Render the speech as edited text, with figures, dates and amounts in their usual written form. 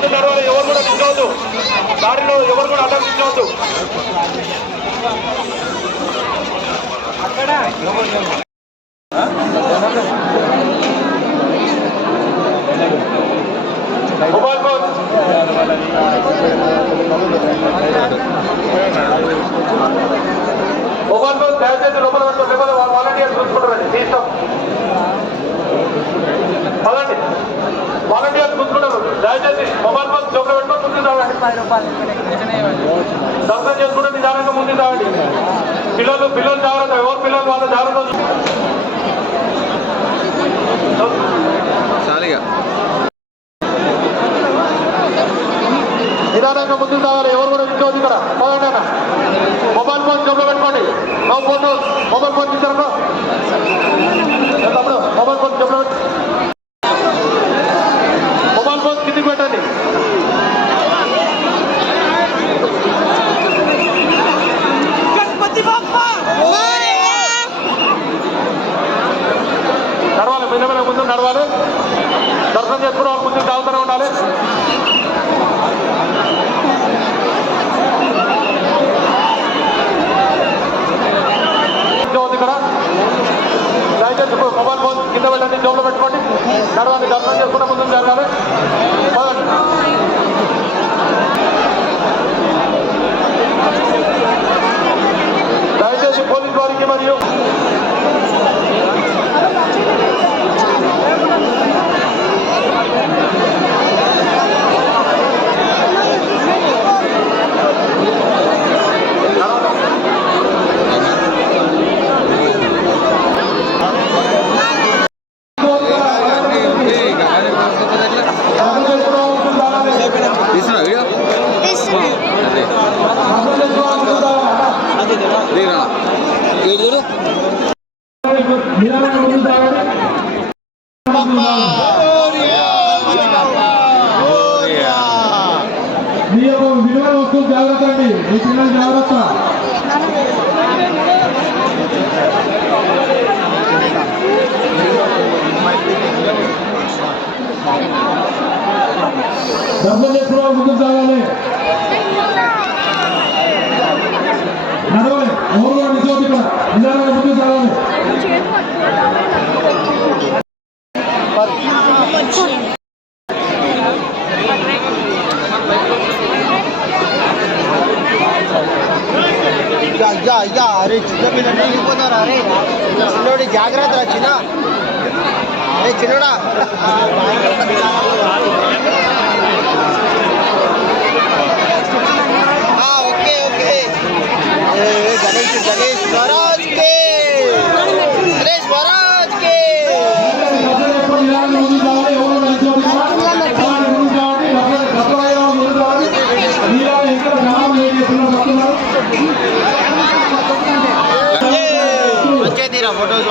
ముందు నడవాలి, ఎవరు కూడా నిల్చోవద్దు, దారిలో ఎవరు కూడా అడ్డం నిల్చోవద్దు. మొబైల్ ఫోన్ దయచేసి లోపల పెట్టడం వాలంటీర్స్ చూసుకుంటారండి, తీస్తాం. పదండి, వాలంటీర్స్ చూసుకుంటారు. దయచేసి మొబైల్ ఫోన్ జోబులో పెట్టుకొని ముందుకు తాగండి. దర్శనం చేసుకుంటే నిదానంగా ముందుకు తాగండి. పిల్లలు జాగ్రత్త, ఎవరు పిల్లలు వాళ్ళ జాగ్రత్త. నిదానంగా ముందుకు తాగాలి, ఎవరు కూడా నిల్చోవద్దు ఇక్కడ. పదండి అన్న, మొబైల్ ఫోన్ జోబులో పెట్టుకోండి. మొబైల్ ఫోన్ తీసారు, తప్పుడు మొబైల్ ఫోన్ జోబులో మొబైల్ ఫోన్ కిందికి పెట్టండి. నడవాలి, మెల్లమెల్ల ముందు నడవాలి. దర్శనం చేసుకుని వాళ్ళు ముందుకు తాగుతూనే ఉండాలి. ఇక్కడ దయచేసి మొబైల్ ఫోన్ కింద పెట్టండి, జోబులో పెట్టుకోండి. నడవాలి, దర్శనం చేసుకున్న ముందుకు జరగాలి. దయచేసి పోలీస్ వారికి మరియు జాగ్రత్త అండి, మీ పిల్లలు జాగ్రత్త. దర్శనం చేసుకున్న ముందుకు సాగాలి, నడవాలి, ఎవరు కూడా నిల్చోవద్దు ఇక్కడ. నిదానంగా ముందుకు సాగాలి. అరే చిన్న పిల్లలు వెళ్ళిపోతారా? అరే చిన్నోడి జాగ్రత్త, చిన్న అరే చిన్నోడా. Okay okay. గణేష్ మహారాజ్ కే, గణేష్ మహారాజ్ కే. ఫోటోస్